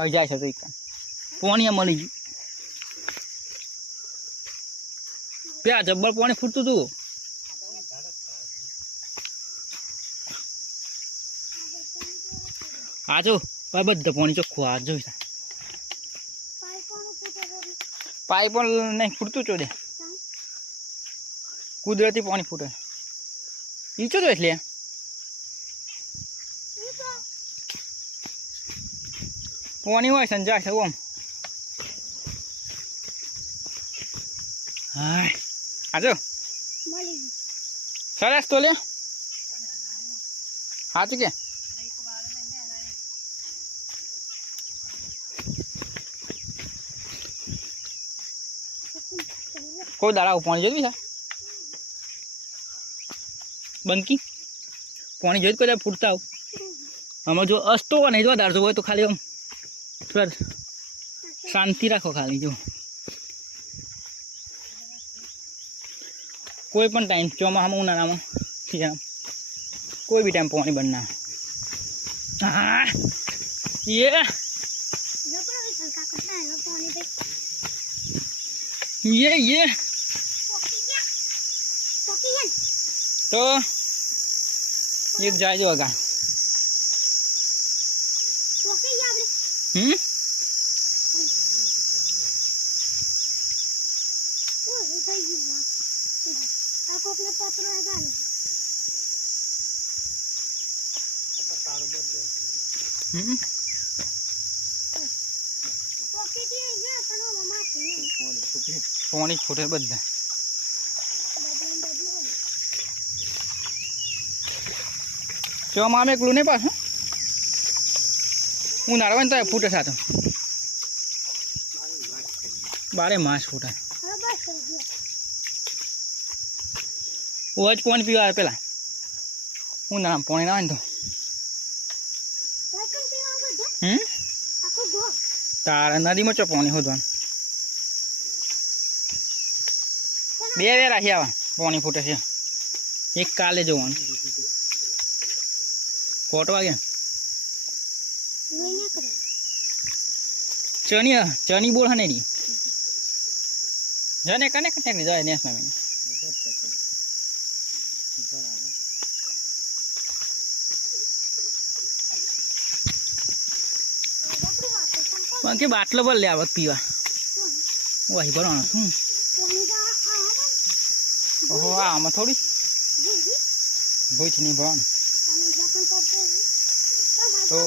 હવે જાય છે તો એક પાણી મળી ગયું પ્યા જબ્બર પાણી ફૂટતું હતું આ જો બધા પાણી ચોખ્ખું આ જોઈ પાઇપ પણ નહીં ફૂટતું ચોદે કુદરતી પાણી ફૂટે ઈચો તો એટલે પાણી હોય છે ને જાય છે ઓમ હા આજો સરસ તો લે સાચું કે કોઈ દાડા પાણી જોયું છે બંકી પાણી જોયું કોઈ ફૂટતા આવું આમાં જો અસ્તો નહીં જો દાડજો હોય તો ખાલી આમ થોડા શાંતિ રાખો ખાલી જો કોઈ પણ ટાઈમ ચોમાસામાં ઉનાળામાં શિયાળામાં કોઈ બી ટાઈમ પાણી બનના હા ये तो एक जाए जो आगा पानी फूटे बदा ચોમામાં એકલું નહીં પાછું ઉનાળા ને તો ફૂટે સાથે બારે માસ ફૂટે જ પાણી પીવા પેલા ઉનાળામાં પાણી ના આવે ને તો તારા નદીમાં ચો પાણી હોદવાનું બે રાખી આવા પાણી ફૂટે છે એક કાલે જોવાનું કોટ વાગે ચની બોલ હને રી જને કને કને જાય નેસ ના મેં કે બાટલો ભર લે આવત પીવા વહી ભરવાનો શું ઓહો આમાં થોડી ભૂખ નહીં ભરવાનું તો